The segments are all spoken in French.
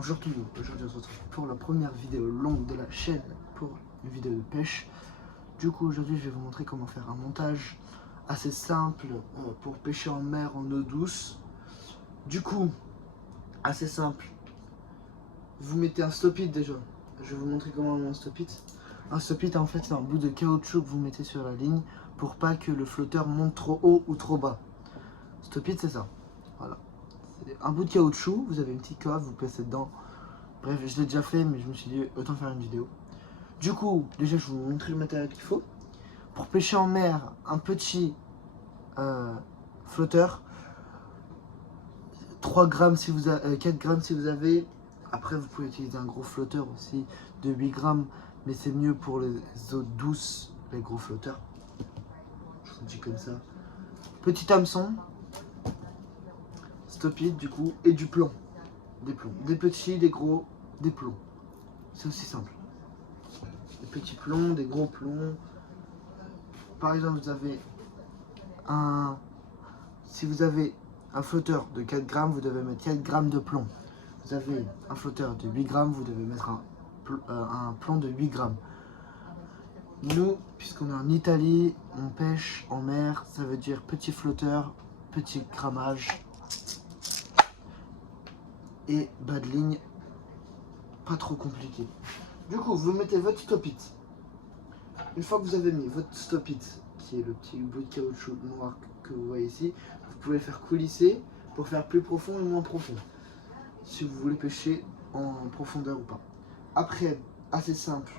Bonjour tout le monde, aujourd'hui on se retrouve pour la première vidéo longue de la chaîne pour une vidéo de pêche. Du coup aujourd'hui je vais vous montrer comment faire un montage assez simple pour pêcher en mer en eau douce. Du coup, assez simple, vous mettez un stop-it déjà. Je vais vous montrer comment on met un stop-it. Un stop-it en fait c'est un bout de caoutchouc que vous mettez sur la ligne pour pas que le flotteur monte trop haut ou trop bas. Stop-it c'est ça, voilà. C'est un bout de caoutchouc, vous avez une petite cave, vous placez dedans. Bref, je l'ai déjà fait, mais je me suis dit autant faire une vidéo. Du coup, déjà, je vais vous montrer le matériel qu'il faut. Pour pêcher en mer, un petit flotteur, 3 grammes si vous avez, 4 grammes si vous avez. Après, vous pouvez utiliser un gros flotteur aussi de 8 grammes, mais c'est mieux pour les eaux douces, les gros flotteurs. Je vous le dis comme ça. Petit hameçon, stop-it du coup, et du plomb. Des plombs. Des petits, des gros, des plombs. C'est aussi simple. Des petits plombs, des gros plombs. Par exemple, si vous avez un flotteur de 4 grammes, vous devez mettre 4 grammes de plomb. Vous avez un flotteur de 8 grammes, vous devez mettre un plomb de 8 grammes. Nous, puisqu'on est en Italie, on pêche en mer, ça veut dire petit flotteur, petit grammage et bas de ligne, pas trop compliqué. Du coup, vous mettez votre stop-it. Une fois que vous avez mis votre stop-it, qui est le petit bout de caoutchouc noir que vous voyez ici, vous pouvez le faire coulisser pour faire plus profond et moins profond, si vous voulez pêcher en profondeur ou pas. Après, assez simple,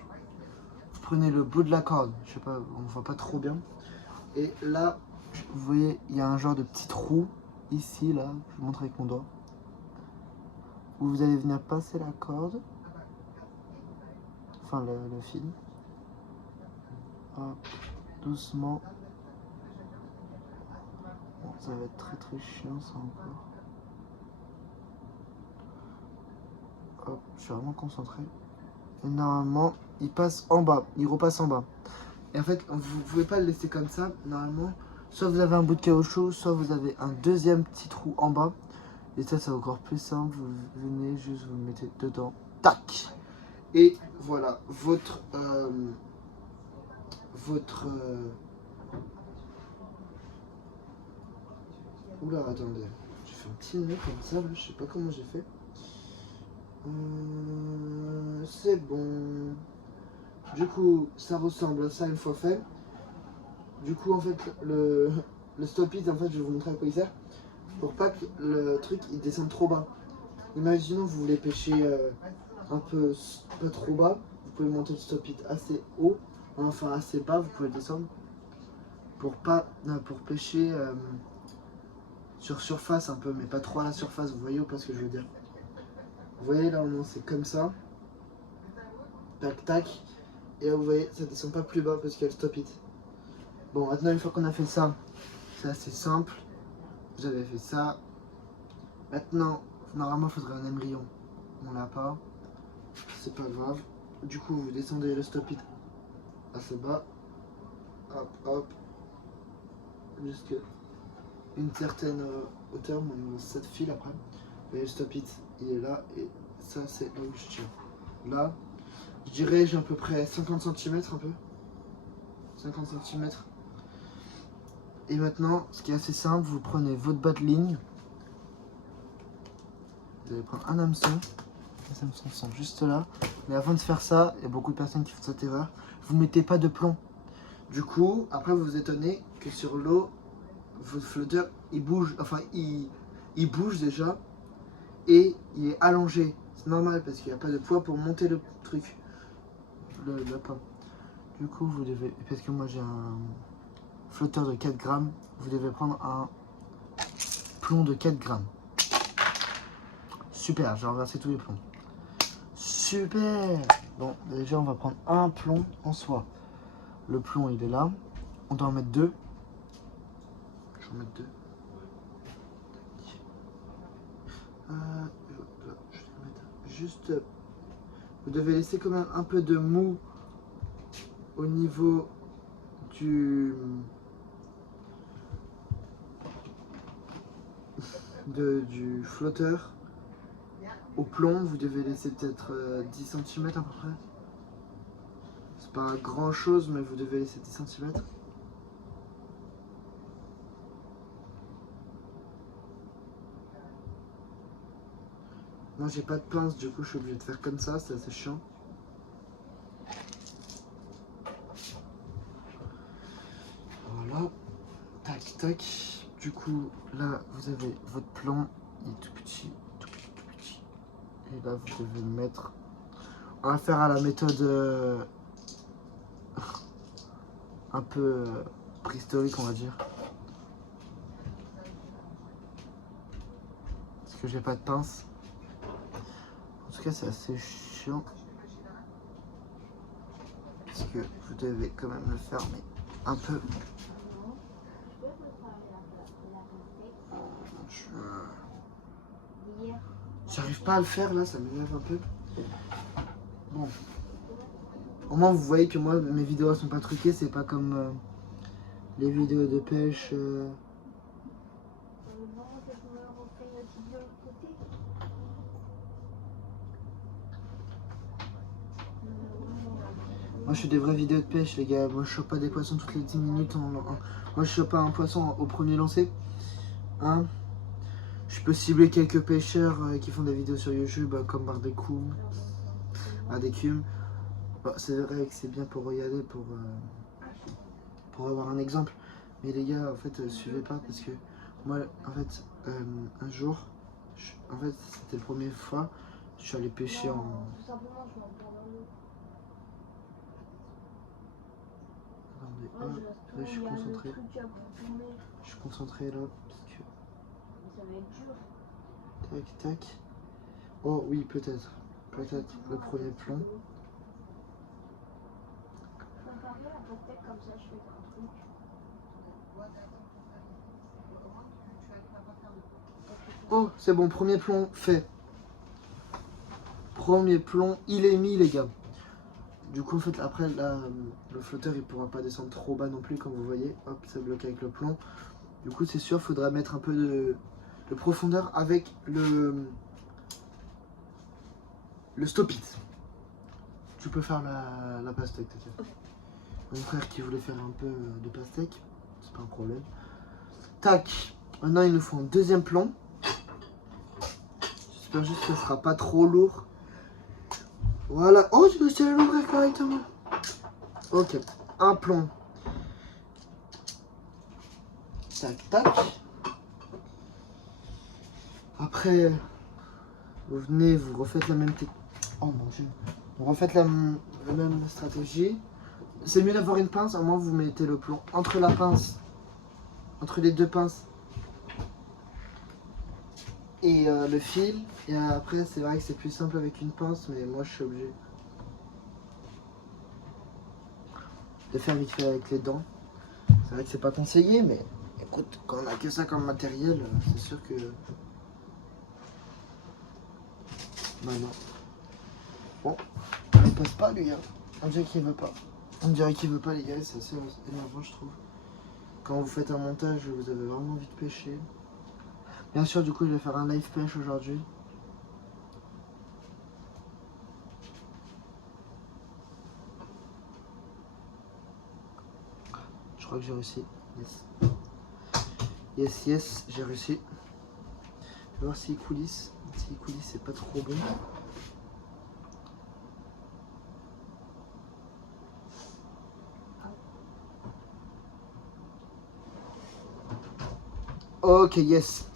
vous prenez le bout de la corde, je sais pas, on ne voit pas trop bien, et là, vous voyez, il y a un genre de petit trou, ici, là, je vous montre avec mon doigt, où vous allez venir passer la corde, enfin le fil, hop, doucement. Bon, ça va être très chiant ça encore. Hop, je suis vraiment concentré. Et normalement, il passe en bas, il repasse en bas. Et en fait, vous ne pouvez pas le laisser comme ça. Normalement, soit vous avez un bout de caoutchouc, soit vous avez un deuxième petit trou en bas. Et ça, c'est encore plus simple. Vous venez juste, vous le mettez dedans. Tac! Et voilà, Oula, attendez. J'ai fait un petit nœud comme ça, là. Je sais pas comment j'ai fait. C'est bon. Du coup, ça ressemble à ça une fois fait. Du coup, en fait, le stop-it, en fait, je vais vous montrer à quoi il sert. Pour pas que le truc il descende trop bas. Imaginons vous voulez pêcher un peu pas trop bas, vous pouvez monter le stop-it assez haut, enfin assez bas, vous pouvez le descendre pour pêcher sur surface un peu, mais pas trop à la surface. Vous voyez ou pas ce que je veux dire? Vous voyez là, c'est comme ça, tac tac, et là vous voyez ça descend pas plus bas parce qu'il y a le stop-it. Bon, maintenant une fois qu'on a fait ça, c'est assez simple. Vous avez fait ça. Maintenant, normalement, il faudrait un émerillon. On l'a pas. C'est pas grave. Du coup, vous descendez le stop-it assez bas. Hop, hop. Jusqu'à une certaine hauteur. Moi, il me 7 fils après. Et le stop-it, il est là. Et ça, c'est là où je tire. Là, je dirais, j'ai à peu près 50 cm un peu. 50 cm. Et maintenant, ce qui est assez simple, vous prenez votre bas de ligne. Vous allez prendre un hameçon. Les hameçons sont juste là. Mais avant de faire ça, il y a beaucoup de personnes qui font cette erreur. Vous mettez pas de plomb. Du coup, après vous vous étonnez que sur l'eau, votre flotteur, il bouge, enfin il bouge déjà et il est allongé. C'est normal parce qu'il n'y a pas de poids pour monter le truc, le pain. Du coup, vous devez, parce que moi j'ai un flotteur de 4 grammes, vous devez prendre un plomb de 4 grammes. Super, j'ai renversé tous les plombs. Super! Bon, déjà on va prendre un plomb en soi. Le plomb il est là. On doit en mettre 2. Je vais en mettre 2. Je vais mettre juste. Vous devez laisser quand même un peu de mou au niveau du flotteur. au plomb, vous devez laisser peut-être 10 cm à peu près. C'est pas grand chose, mais vous devez laisser 10 cm. Moi j'ai pas de pince, du coup je suis obligé de faire comme ça, c'est assez chiant. Voilà, tac tac. Du coup là vous avez votre plan, il est tout petit, tout petit, tout petit. Et là vous devez le mettre. On va faire à la méthode un peu préhistorique on va dire. Parce que j'ai pas de pince. En tout cas c'est assez chiant. Parce que vous devez quand même le faire mais un peu. J'arrive pas à le faire là, ça m'énerve un peu. Bon. Au moins vous voyez que moi mes vidéos sont pas truquées, c'est pas comme les vidéos de pêche. Moi je fais des vraies vidéos de pêche les gars, moi je chope pas des poissons toutes les 10 minutes. Moi je chope pas un poisson au premier lancer. Hein, je peux cibler quelques pêcheurs qui font des vidéos sur YouTube comme Bardécoum, Adécume. Bon, c'est vrai que c'est bien pour regarder, pour avoir un exemple. Mais les gars, en fait, suivez pas parce que moi, en fait, un jour, en fait, c'était la première fois, je suis allé pêcher en... Tout simplement, je m'en parle. Attendez, là, je suis concentré. Je suis concentré là, parce que... Ça va être dur. Tac, tac. Oh oui, peut-être. Peut-être le premier plan. Comme ça, je fais un truc. Oh, c'est bon, premier plomb fait. Premier plomb, il est mis les gars. Du coup en fait après là, le flotteur il pourra pas descendre trop bas non plus comme vous voyez. Hop, c'est bloqué avec le plomb. Du coup c'est sûr, il faudra mettre un peu de profondeur avec le stop-it. Tu peux faire la pastèque, t'inquiète. Mon frère qui voulait faire un peu de pastèque, c'est pas un problème. Tac, maintenant il nous faut un deuxième plomb. J'espère juste que ce sera pas trop lourd. Voilà. Oh, tu peux tirer l'ouvrir correctement. Ok, un plomb. Tac, tac. Après, vous venez, vous refaites la même technique. Oh mon dieu. Vous refaites la même stratégie. C'est mieux d'avoir une pince, au moins vous mettez le plomb entre la pince, entre les deux pinces et le fil. Et après, c'est vrai que c'est plus simple avec une pince, mais moi je suis obligé de faire vite fait avec les dents. C'est vrai que c'est pas conseillé, mais écoute, quand on a que ça comme matériel, c'est sûr que... Bah non. Bon, il passe pas lui, hein. On dirait qu'il veut pas. On dirait qu'il veut pas les gars, c'est assez énervant je trouve. Quand vous faites un montage, vous avez vraiment envie de pêcher. Bien sûr, du coup, je vais faire un live pêche aujourd'hui. Je crois que j'ai réussi. Yes. Yes, yes, j'ai réussi. Je vais voir s'il coulisse. S'il coulisse, c'est pas trop bon. Ok, yes.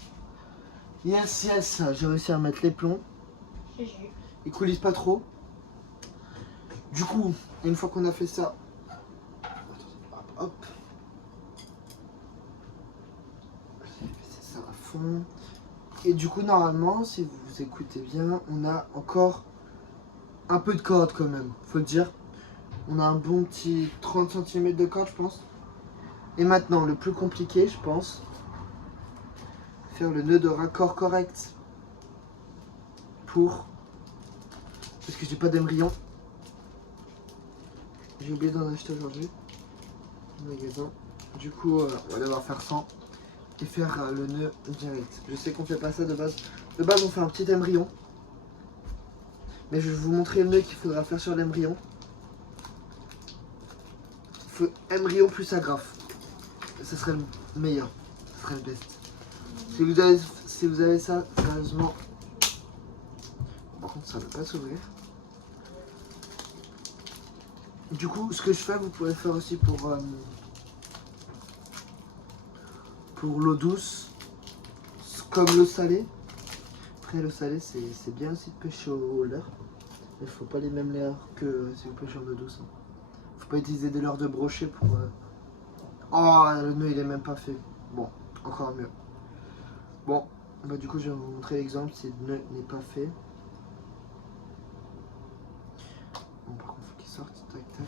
Yes, yes, j'ai réussi à mettre les plombs. Ils coulissent pas trop. Du coup, une fois qu'on a fait ça, hop, hop. C'est ça à fond. Et du coup, normalement, si vous écoutez bien, on a encore un peu de corde quand même, faut le dire. On a un bon petit 30 cm de corde, je pense. Et maintenant, le plus compliqué, je pense, faire le nœud de raccord correct pour... Parce que j'ai pas d'embryon. J'ai oublié d'en acheter aujourd'hui au magasin. Du coup, on va devoir faire 100 et faire le nœud direct. Je sais qu'on fait pas ça de base. De base, on fait un petit embryon. Mais je vais vous montrer le nœud qu'il faudra faire sur l'embryon. Embryon plus agrafe. Ce serait le meilleur. Ce serait le best. Si vous avez ça, sérieusement. Par contre, ça ne va pas s'ouvrir. Du coup, ce que je fais, vous pouvez faire aussi pour l'eau douce, comme l'eau salée. Après, l'eau salée, c'est bien aussi de pêcher au leurre. Il ne faut pas les mêmes leurres que si vous pêchez en eau douce. Faut pas utiliser des leurres de brochet pour... Oh, le nœud, il est même pas fait. Bon, encore mieux. Bon, bah du coup, je vais vous montrer l'exemple si le nœud n'est pas fait. Bon, par contre, il faut qu'il sorte. Tac, tac.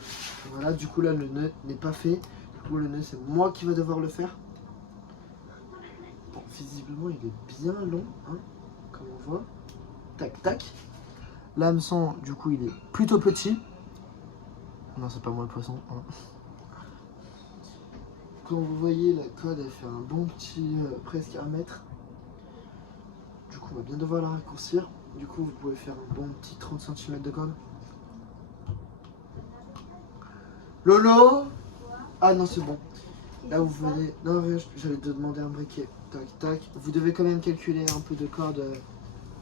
Voilà, du coup, là, le nœud n'est pas fait. Du coup, le nœud, c'est moi qui vais devoir le faire. Bon, visiblement, il est bien long, hein, comme on voit. Tac, tac. L'hameçon, du coup, il est plutôt petit. Non, c'est pas moi le poisson. Hein. Comme vous voyez, la corde, elle fait un bon petit, presque 1 mètre. Du coup, on va bien devoir la raccourcir. Du coup, vous pouvez faire un bon petit 30 cm de corde. Lolo! Ah non, c'est bon. Là, vous venez... Non, rien, j'allais te demander un briquet. Tac, tac. Vous devez quand même calculer un peu de corde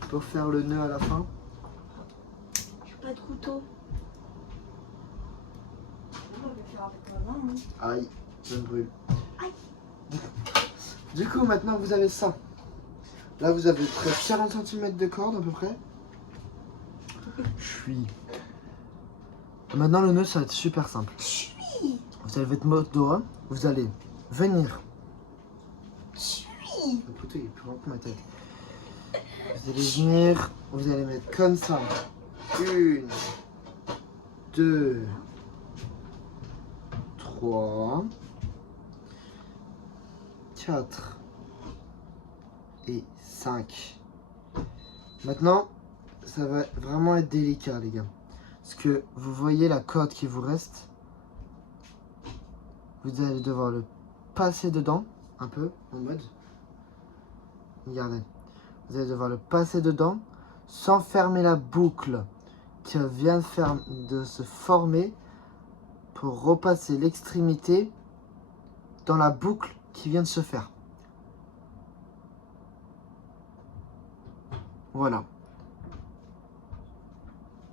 pour faire le nœud à la fin. J'ai pas de couteau. On va le faire avec ma main. Hein. Aïe, ça me brûle. Aïe. Du coup, maintenant, vous avez ça. Là, vous avez presque 40 cm de corde, à peu près. Maintenant, le nœud, ça va être super simple. Vous avez votre moto, vous allez venir. Le couteau, il est plus grand que ma tête. Vous allez venir, vous allez mettre comme ça. 1, 2, 3, 4 et 5. Maintenant, ça va vraiment être délicat, les gars. Parce que vous voyez la corde qui vous reste. Vous allez devoir le passer dedans, un peu, en mode. Regardez. Vous allez devoir le passer dedans, sans fermer la boucle qui vient de se former, pour repasser l'extrémité dans la boucle qui vient de se faire. Voilà.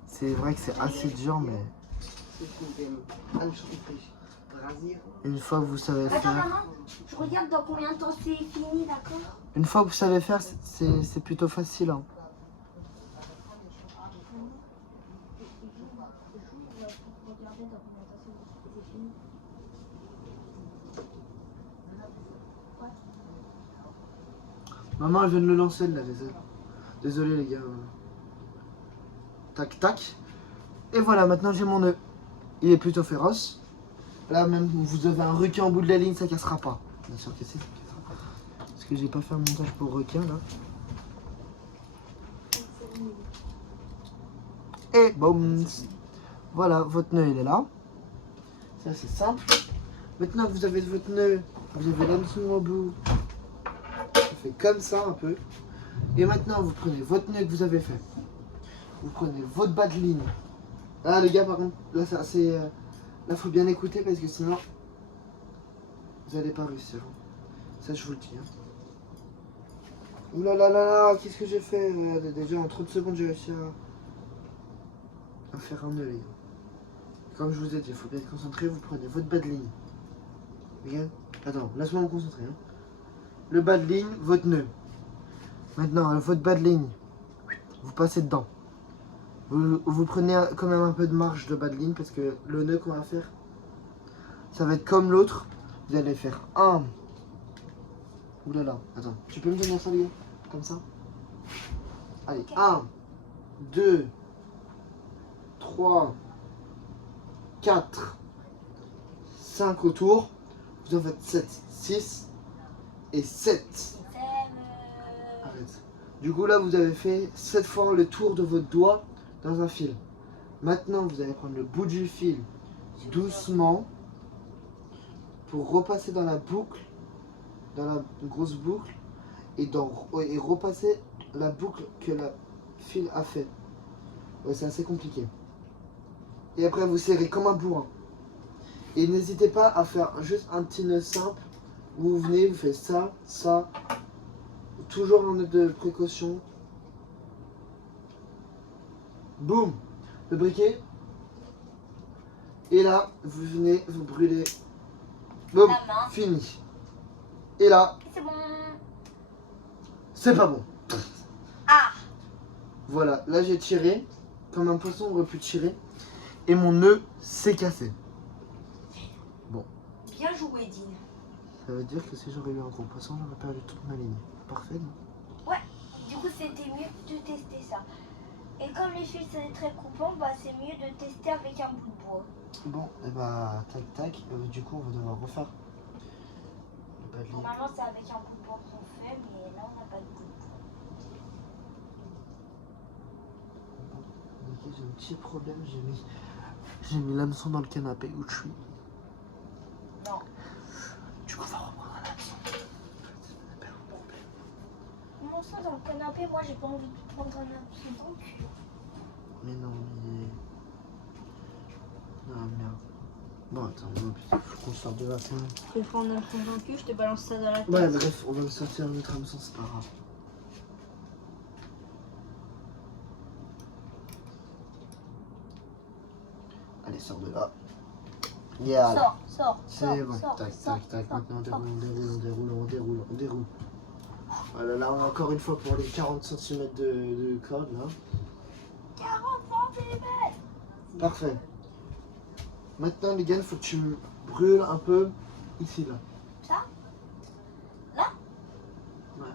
C'est vrai que c'est assez dur, mais... Une fois que vous savez Attends, faire... maman, je regarde dans combien de temps c'est fini, d'accord? Une fois que vous savez faire, c'est plutôt facile. Hein. Maman, elle vient de le lancer, là, désolé les gars. Tac, tac. Et voilà, maintenant j'ai mon nœud. Il est plutôt féroce. Là, même vous avez un requin au bout de la ligne, ça cassera pas. Bien sûr que si, ça cassera pas. Parce que j'ai pas fait un montage pour requin, là. Et boum. Voilà, votre nœud, il est là. Ça, c'est simple. Maintenant, vous avez votre nœud. Vous avez l'hameçon au bout. Ça fait comme ça, un peu. Et maintenant, vous prenez votre nœud que vous avez fait. Vous prenez votre bas de ligne. Ah, les gars, par contre, là, c'est assez... Là, faut bien écouter parce que sinon, vous n'allez pas réussir. Ça, je vous le dis. Hein. Ouh là là là là, qu'est-ce que j'ai fait? Déjà, en 30 secondes, j'ai réussi à faire un nœud, les gars. Comme je vous ai dit, il faut bien être concentré. Vous prenez votre bas de ligne. Regarde. Attends, laisse-moi me concentrer. Hein. Le bas de ligne, votre nœud. Maintenant, votre bas de ligne, vous passez dedans. Vous prenez quand même un peu de marge de bas de ligne parce que le nœud qu'on va faire, ça va être comme l'autre. Vous allez faire un. Ouh là là, attends. Tu peux me donner ça, les gars? Comme ça. Allez, 1, 2, 3, 4, 5 autour. Vous en faites 7, 6 et 7. Arrête. Du coup, là, vous avez fait 7 fois le tour de votre doigt dans un fil. Maintenant, vous allez prendre le bout du fil doucement pour repasser dans la boucle, dans la grosse boucle, et repasser la boucle que le fil a fait. Ouais, c'est assez compliqué. Et après, vous serrez comme un bourrin. Et n'hésitez pas à faire juste un petit nœud simple. Vous venez, vous faites ça, ça. Toujours en note de précaution. Boum. Le briquet. Et là, vous venez, vous brûlez. Boum. La main. Fini. Et là, C'est bon. c'est pas bon. Ah. Voilà, là j'ai tiré. Comme un poisson aurait pu tirer. Et mon nœud s'est cassé. Bien joué, Dean. Ça veut dire que si j'aurais eu un gros poisson, j'aurais perdu toute ma ligne. Parfait, non? Ouais. Du coup, c'était mieux de tester ça. Et comme les fils c'est très coupant, bah c'est mieux de tester avec un bout de bois. Bon, et bah tac tac. Du coup, on va devoir refaire. Pas de ligne. Normalement, c'est avec un bout de bois qu'on fait, mais là, on n'a pas de bout de bois. Ok, j'ai un petit problème. J'ai mis l'hameçon dans le canapé où je suis. Non. Du coup, on va reprendre un hameçon. Comment ça, dans le canapé, moi, j'ai pas envie de prendre un hameçon dans le cul. Mais non, mais. Ah merde. Bon, attends, faut qu'on sorte de là, quand même. Je vais prendre un hameçon dans le cul, je te balance ça dans la tête. Ouais, bref, on va me sortir notre hameçon, c'est pas grave. Allez, sors de là. Yeah. Sors, sors, C'est bon. sors, Tac, sors, tac, tac. sors, Maintenant, sors. on déroule. Voilà, là, encore une fois pour les 40 cm de corde, là. 40 cm. Parfait. Maintenant, les gars, il faut que tu me brûles un peu ici, là. Ça? Là? Ouais.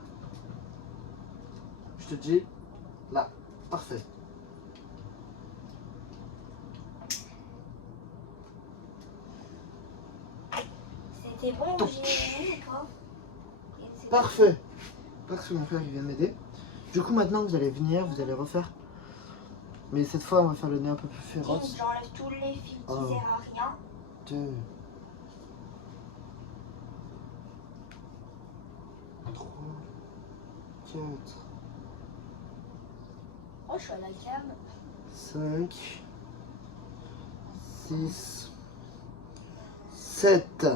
Je te dis, là. Parfait. C'était bon, Donc. j'ai mis ou pas? Parfait. Parfait, mon frère, il vient m'aider. Du coup, maintenant, vous allez venir, vous allez refaire. Mais cette fois, on va faire le nez un peu plus féroce. J'enlève tous les fils qui Oh. servent à rien. 2, 3, 4, Oh, je suis à la gamme. 5, 6, 7.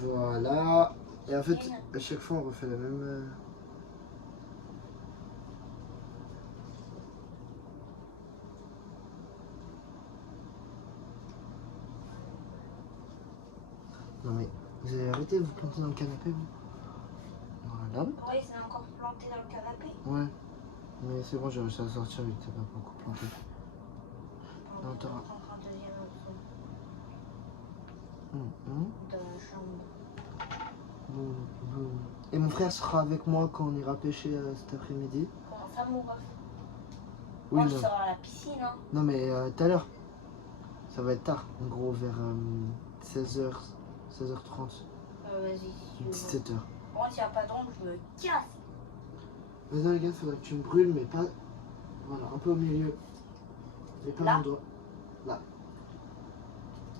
Voilà. Et en fait, à chaque fois, on refait la même. Non mais, vous avez arrêté de vous planter dans le canapé, vous? Voilà. Oui, c'est encore planté dans le canapé. Ouais. Mais c'est bon, j'ai réussi à sortir vite, t'as pas beaucoup planté. Non, t'auras. On prend un deuxième hameçon Hum. dans la chambre. Boum, boum. Et mon frère sera avec moi quand on ira pêcher cet après-midi. Comment ça, mon ref? Oui, Moi, je non. serai à la piscine, hein. Non, mais tout à l'heure. Ça va être tard. En gros, vers 16h, 16h30, Vas-y, si tu veux. 17h. Moi, s'il n'y a pas d'ombre, je me casse. Maintenant, les gars, il faudra que tu me brûles, mais pas. Voilà, un peu au milieu. Et pas Là mon doigt. Là.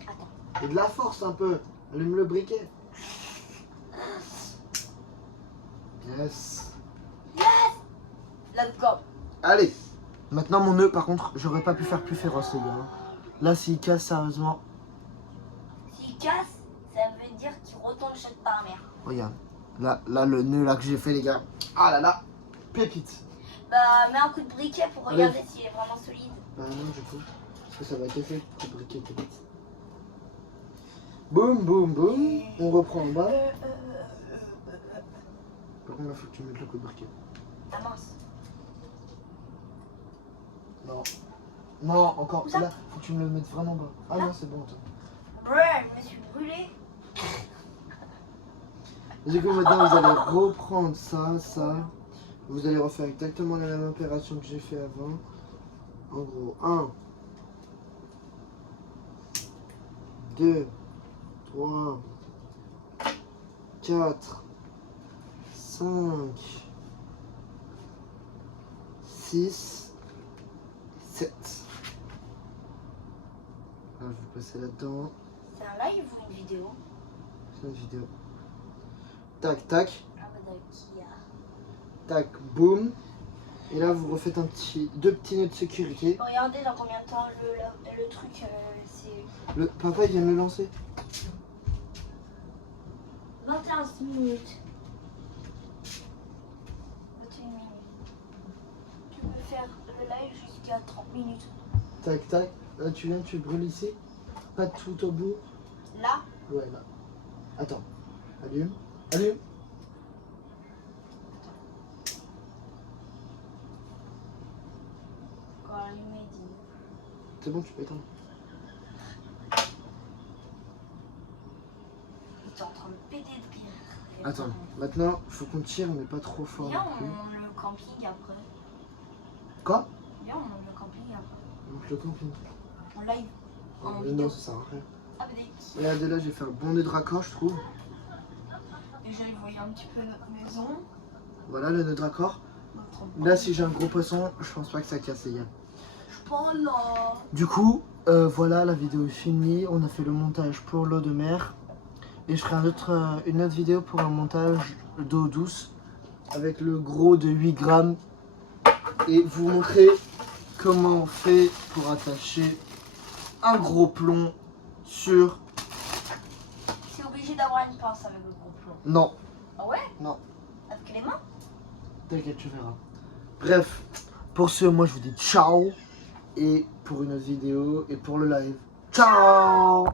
Attends. Et de la force un peu. Allume le briquet. Yes. Let's go. Allez. Maintenant, mon nœud, par contre, j'aurais pas pu faire plus féroce, les gars. Hein. Là, s'il casse, sérieusement. S'il casse, ça veut dire qu'il retourne chez ta mère. Regarde. Là, le nœud là que j'ai fait, les gars. Ah là là. Pépite. Bah, mets un coup de briquet pour Allez. regarder s'il est vraiment solide. Bah non, du coup. Parce que ça va être effet. Le briquet pépite. Boum, boum, boum. On reprend en bas. Par contre, là, faut que tu mettes le coup de briquet. Ah mince. Non. Non, encore. Où ça? Là, faut que tu me le mettes vraiment bas. Ah Là? non, c'est bon, attends. Bruh, je me suis brûlé. Du coup, maintenant, vous allez reprendre ça. Vous allez refaire exactement la même opération que j'ai fait avant. En gros, 1, 2, 3, 4, 5, 6, 7. Là, je vais passer là-dedans. C'est un live ou une vidéo? C'est une vidéo. Tac, tac. Ah bah d'accord. Tac, boum. Et là, vous refaites deux petits nœuds de sécurité. Regardez dans combien de temps le truc, c'est Papa, il vient de le lancer. 21 minutes. 21 minutes. Tu peux faire le live jusqu'à 30 minutes. Tac, tac. Là, tu viens, tu brûles ici. Pas tout au bout. Là, Ouais, là. Attends. Allume. Allume. quand allumer dit. C'est bon, tu peux éteindre. Il est en train de péter de rire. Attends. Maintenant, faut qu'on tire, mais pas trop fort. Viens, non plus. on monte le camping après. Quoi? Viens, on monte le camping après. Donc le camping. En live. En Mais vidéo. non, ça sert à rien. Ah, bah, Regardez là, j'ai fait un bon nœud de raccord, je trouve. déjà, il voyait un petit peu notre maison. Voilà le nœud de raccord. Notre Là, si j'ai un gros poisson, je pense pas que ça casse, les gars. Oh non. Du coup, voilà, la vidéo est finie. On a fait le montage pour l'eau de mer. Et je ferai une autre vidéo pour un montage d'eau douce avec le gros de 8 grammes. Et vous montrer comment on fait pour attacher un gros plomb sur... C'est obligé d'avoir une pince avec le gros plomb. Non, Ah ouais? non, Avec les mains? t'inquiète, tu verras. Bref, pour ce, moi je vous dis ciao. Et pour une autre vidéo et pour le live. Ciao!